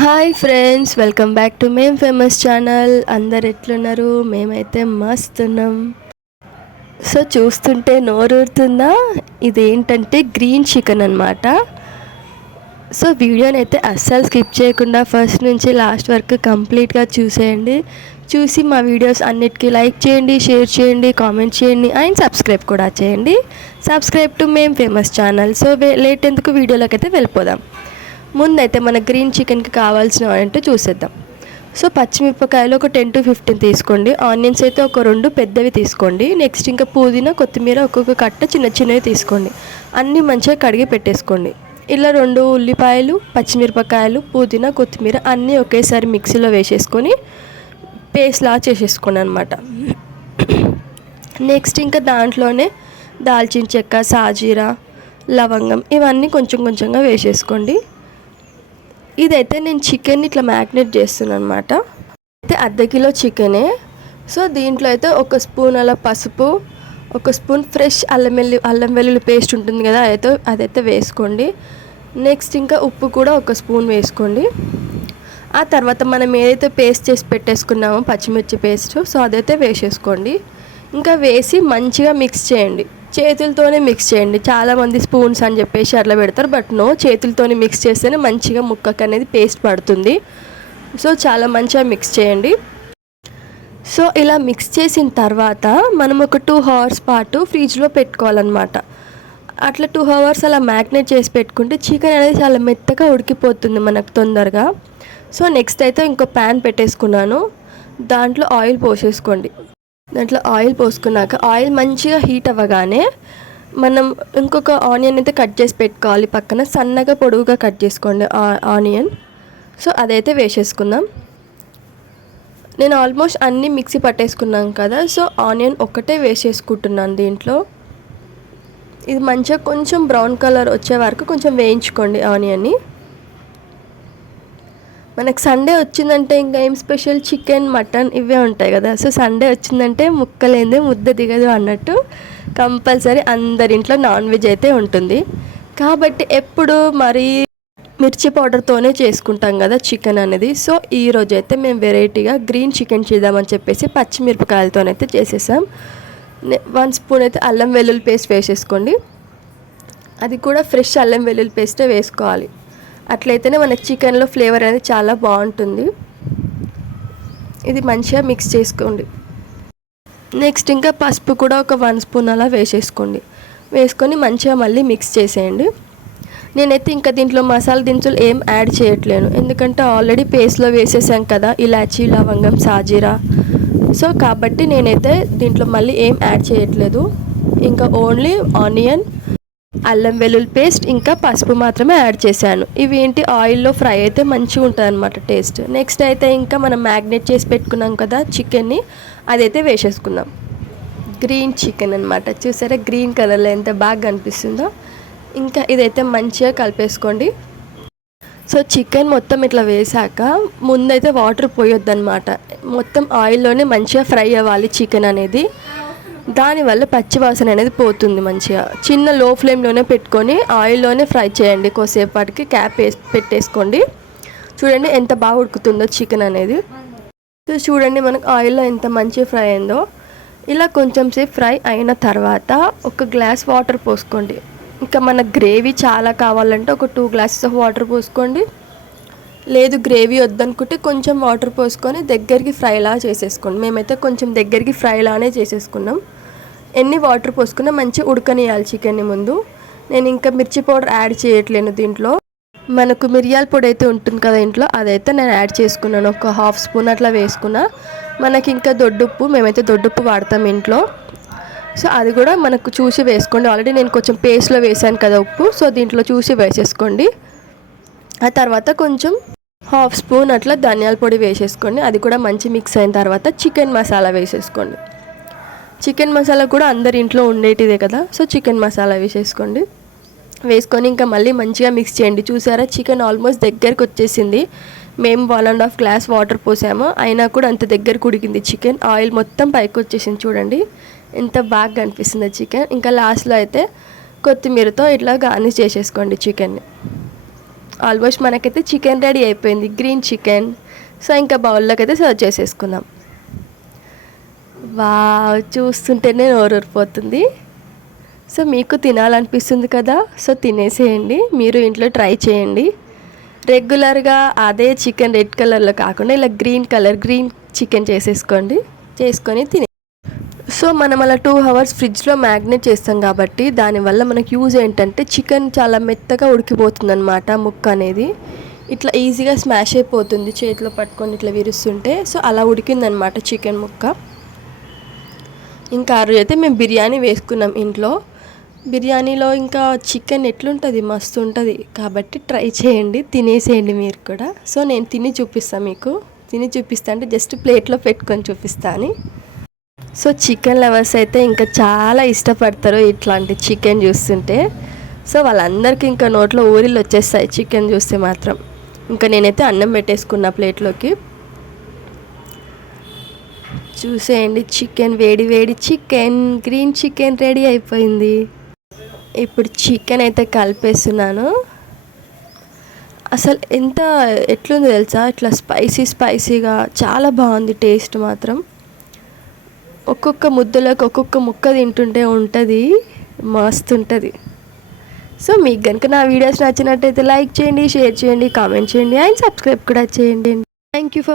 Hi friends, welcome back to ma'am famous channel. అందరు ఎట్లున్నారు? మేమైతే మస్త్ ఉన్నాం. సో చూస్తుంటే నోరూరుతుందా? ఇదేంటంటే గ్రీన్ చికెన్ అనమాట. సో వీడియోని అయితే అస్సలు స్కిప్ చేయకుండా ఫస్ట్ నుంచి లాస్ట్ వరకు కంప్లీట్గా చూసేయండి. చూసి మా వీడియోస్ అన్నిటికీ లైక్ చేయండి, షేర్ చేయండి, కామెంట్ చేయండి అండ్ సబ్స్క్రైబ్ కూడా చేయండి. Subscribe to ma'am famous channel. So late ఎందుకు వీడియోలోకి అయితే వెళ్ళిపోదాం. ముందైతే మన గ్రీన్ చికెన్కి కావాల్సిన అంటే చూసేద్దాం. సో పచ్చిమిరపకాయలు ఒక 10 to 15 తీసుకోండి. ఆనియన్స్ అయితే ఒక 2 పెద్దవి తీసుకోండి. నెక్స్ట్ ఇంకా పుదీనా, కొత్తిమీర ఒక్కొక్క కట్ట చిన్న చిన్నవి తీసుకోండి. అన్నీ మంచిగా కడిగి పెట్టేసుకోండి. ఇలా 2 ఉల్లిపాయలు, పచ్చిమిరపకాయలు, పుదీనా, కొత్తిమీర అన్నీ ఒకేసారి మిక్సీలో వేసేసుకొని పేస్ట్లా చేసేసుకోండి అనమాట. నెక్స్ట్ ఇంకా దాంట్లోనే దాల్చిన చెక్క, సాజీరా, లవంగం ఇవన్నీ కొంచెం కొంచెంగా వేసేసుకోండి. ఇదైతే నేను చికెన్ ఇట్లా మ్యాగ్నేట్ చేస్తున్నాను అనమాట. అయితే అర్ధ కిలో చికెనే. సో దీంట్లో అయితే ఒక స్పూన్ అలా పసుపు, ఒక స్పూన్ ఫ్రెష్ అల్లం వెల్లుల్లి పేస్ట్ ఉంటుంది కదా, అదైతే వేసుకోండి. నెక్స్ట్ ఇంకా ఉప్పు కూడా ఒక స్పూన్ వేసుకోండి. ఆ తర్వాత మనం ఏదైతే పేస్ట్ చేసి పెట్టేసుకున్నామో పచ్చిమిర్చి పేస్ట్, సో అదైతే వేసేసుకోండి. ఇంకా వేసి మంచిగా మిక్స్ చేయండి. చేతులతోనే మిక్స్ చేయండి. చాలామంది స్పూన్స్ అని చెప్పేసి అట్లా పెడతారు, బట్ నో, చేతులతోనే మిక్స్ చేస్తేనే మంచిగా ముక్కకు అనేది పేస్ట్ పడుతుంది. సో చాలా మంచిగా మిక్స్ చేయండి. సో ఇలా మిక్స్ చేసిన తర్వాత మనం ఒక 2 hours పాటు ఫ్రిడ్జ్లో పెట్టుకోవాలన్నమాట. అట్లా 2 hours అలా మ్యాగ్నేట్ చేసి పెట్టుకుంటే చికెన్ అనేది చాలా మెత్తగా ఉడికిపోతుంది మనకు తొందరగా. సో నెక్స్ట్ అయితే ఇంకో ప్యాన్ పెట్టేసుకున్నాను. దాంట్లో ఆయిల్ పోసేసుకోండి. దాంట్లో ఆయిల్ పోసుకున్నాక ఆయిల్ మంచిగా హీట్ అవ్వగానే మనం ఇంకొక ఆనియన్ అయితే కట్ చేసి పెట్టుకోవాలి. పక్కన సన్నగా పొడవుగా కట్ చేసుకోండి ఆనియన్. సో అదైతే వేసేసుకుందాం. నేను ఆల్మోస్ట్ అన్నీ మిక్సీ పట్టేసుకున్నాను కదా, సో ఆనియన్ ఒక్కటే వేసేసుకుంటున్నాను దీంట్లో. ఇది మంచిగా కొంచెం బ్రౌన్ కలర్ వచ్చే వరకు కొంచెం వేయించుకోండి ఆనియన్ని. మనకు సండే వచ్చిందంటే ఇంకా ఏం స్పెషల్, చికెన్, మటన్ ఇవే ఉంటాయి కదా. సో సండే వచ్చిందంటే ముక్కలేందే ముద్ద దిగదు అన్నట్టు కంపల్సరీ అందరింట్లో నాన్ వెజ్ అయితే ఉంటుంది. కాబట్టి ఎప్పుడు మరీ మిర్చి పౌడర్తోనే చేసుకుంటాం కదా చికెన్ అనేది. సో ఈరోజు అయితే మేము వెరైటీగా గ్రీన్ చికెన్ చేద్దామని చెప్పేసి పచ్చిమిరపకాయలతోనైతే చేసేసాం. 1 స్పూన్ అయితే అల్లం వెల్లుల్లి పేస్ట్ వేసేసుకోండి. అది కూడా ఫ్రెష్ అల్లం వెల్లుల్లి పేస్టే వేసుకోవాలి. అట్లయితేనే మనకి చికెన్లో ఫ్లేవర్ అనేది చాలా బాగుంటుంది. ఇది మంచిగా మిక్స్ చేసుకోండి. నెక్స్ట్ ఇంకా పసుపు కూడా ఒక 1 స్పూన్ అలా వేసేసుకోండి. వేసుకొని మంచిగా మళ్ళీ మిక్స్ చేసేయండి. నేనైతే ఇంకా దీంట్లో మసాలా దినుసులు ఏం యాడ్ చేయట్లేను, ఎందుకంటే ఆల్రెడీ పేస్ట్లో వేసేసాం కదా ఇలాచీ, లవంగం, సాజీరా. సో కాబట్టి నేనైతే దీంట్లో మళ్ళీ ఏం యాడ్ చేయట్లేదు. ఇంకా ఓన్లీ ఆనియన్, అల్లం వెల్లుల్లి పేస్ట్ ఇంకా పసుపు మాత్రమే యాడ్ చేశాను. ఇవి ఏంటి ఆయిల్లో ఫ్రై అయితే మంచిగా ఉంటుంది అనమాట టేస్ట్. నెక్స్ట్ అయితే ఇంకా మనం మ్యాగ్నేట్ చేసి పెట్టుకున్నాం కదా చికెన్ని, అదైతే వేసేసుకుందాం. గ్రీన్ చికెన్ అనమాట. చూసారా గ్రీన్ కలర్లో ఎంత బాగా కనిపిస్తుందో. ఇంకా ఇదైతే మంచిగా కలిపేసుకోండి. సో చికెన్ మొత్తం ఇట్లా వేసాక ముందైతే వాటర్ పోయొద్దు అనమాట. మొత్తం ఆయిల్లోనే మంచిగా ఫ్రై అవ్వాలి చికెన్ అనేది. దానివల్ల పచ్చివాసన అనేది పోతుంది. మంచిగా చిన్న లో ఫ్లేమ్లోనే పెట్టుకొని ఆయిల్లోనే ఫ్రై చేయండి. కొద్దిసేపటికి క్యాప్ పెట్టేసుకోండి. చూడండి ఎంత బాగా ఉడుకుతుందో చికెన్ అనేది. చూడండి మనకు ఆయిల్లో ఎంత మంచిగా ఫ్రై అయిందో. ఇలా కొంచెం సేపు ఫ్రై అయిన తర్వాత ఒక గ్లాస్ వాటర్ పోసుకోండి. ఇంకా మన గ్రేవీ చాలా కావాలంటే ఒక 2 glasses ఆఫ్ వాటర్ పోసుకోండి. లేదు గ్రేవీ వద్దనుకుంటే కొంచెం వాటర్ పోసుకొని దగ్గరికి ఫ్రైలా చేసేసుకోండి. మేమైతే కొంచెం దగ్గరికి ఫ్రైలానే చేసేసుకున్నాం. ఎన్ని వాటర్ పోసుకున్నా మంచిగా ఉడకనియాలి చికెన్ని ముందు. నేను ఇంకా మిర్చి పౌడర్ యాడ్ చేయట్లేను దీంట్లో. మనకు మిరియాల పొడి అయితే ఉంటుంది కదా ఇంట్లో, అదైతే నేను యాడ్ చేసుకున్నాను. ఒక 1/2 స్పూన్ అట్లా వేసుకున్నా. మనకి ఇంకా దొడ్డుప్పు, మేమైతే దొడ్డుప్పు వాడతాం ఇంట్లో. సో అది కూడా మనకు చూసి వేసుకోండి. ఆల్రెడీ నేను కొంచెం పేస్ట్లో వేసాను కదా ఉప్పు, సో దీంట్లో చూసి వేసేసుకోండి. ఆ తర్వాత కొంచెం 1/2 స్పూన్ అట్లా ధనియాల పొడి వేసేసుకోండి. అది కూడా మంచి మిక్స్ అయిన తర్వాత చికెన్ మసాలా వేసేసుకోండి. చికెన్ మసాలా కూడా అందరి ఇంట్లో ఉండేటిదే కదా, సో చికెన్ మసాలా వేసేసుకోండి. వేసుకొని ఇంకా మళ్ళీ మంచిగా మిక్స్ చేయండి. చూసారా చికెన్ ఆల్మోస్ట్ దగ్గరికి వచ్చేసింది. మేము 1.5 glass వాటర్ పోసాము, అయినా కూడా అంత దగ్గరకు ఉడికింది చికెన్. ఆయిల్ మొత్తం పైకి వచ్చేసింది. చూడండి ఎంత బాగా కనిపిస్తుంది చికెన్. ఇంకా లాస్ట్లో అయితే కొత్తిమీరతో ఇట్లా గార్నిష్ చేసేసుకోండి చికెన్ని. ఆల్మోస్ట్ మనకైతే చికెన్ రెడీ అయిపోయింది, గ్రీన్ చికెన్. సో ఇంకా బౌల్లోకి అయితే సర్వ్ చేసేసుకుందాం. వావ్, చూస్తుంటేనే నోరూరిపోతుంది. సో మీకు తినాలనిపిస్తుంది కదా, సో తినేసేయండి. మీరు ఇంట్లో ట్రై చేయండి. రెగ్యులర్గా అదే చికెన్ రెడ్ కలర్లో కాకుండా ఇలా గ్రీన్ చికెన్ చేసుకొని తినే. సో మనం అలా 2 hours ఫ్రిడ్జ్లో మ్యాగ్నేట్ చేస్తాం కాబట్టి దానివల్ల మనకు యూజ్ ఏంటంటే చికెన్ చాలా మెత్తగా ఉడికిపోతుంది అనమాట. ముక్క అనేది ఇట్లా ఈజీగా స్మాష్ అయిపోతుంది చేతిలో పట్టుకొని ఇట్లా విరుస్తుంటే. సో అలా ఉడికిందనమాట చికెన్ ముక్క. ఇంకా ఆ రోజు అయితే మేము బిర్యానీ వేసుకున్నాం ఇంట్లో. బిర్యానీలో ఇంకా చికెన్ ఎట్లుంటుంది, మస్తు ఉంటుంది. కాబట్టి ట్రై చేయండి, తినేసేయండి మీరు కూడా. సో నేను తిని చూపిస్తాను మీకు. తిని చూపిస్తా అంటే జస్ట్ ప్లేట్లో పెట్టుకొని చూపిస్తాను. సో చికెన్ లవర్స్ అయితే ఇంకా చాలా ఇష్టపడతారు ఇట్లాంటి చికెన్ చూస్తుంటే. సో వాళ్ళందరికీ ఇంకా నోట్లో ఊరిళ్ళు వచ్చేస్తాయి చికెన్ చూస్తే మాత్రం. ఇంకా నేనైతే అన్నం పెట్టేసుకున్న ప్లేట్లోకి. చూసేయండి, చికెన్ వేడి చికెన్, గ్రీన్ చికెన్ రెడీ అయిపోయింది. ఇప్పుడు చికెన్ అయితే కలిపేస్తున్నాను. అసలు ఎట్లుందో తెలుసా, ఇట్లా స్పైసీగా చాలా బాగుంది టేస్ట్ మాత్రం. ఒక్కొక్క ముద్దలోకి ఒక్కొక్క ముక్క తింటుంటే ఉంటుంది, మస్తు ఉంటుంది. సో మీకు కనుక నా వీడియోస్ నచ్చినట్టయితే లైక్ చేయండి, షేర్ చేయండి, కామెంట్ చేయండి అండ్ సబ్స్క్రైబ్ కూడా చేయండి. Thank you for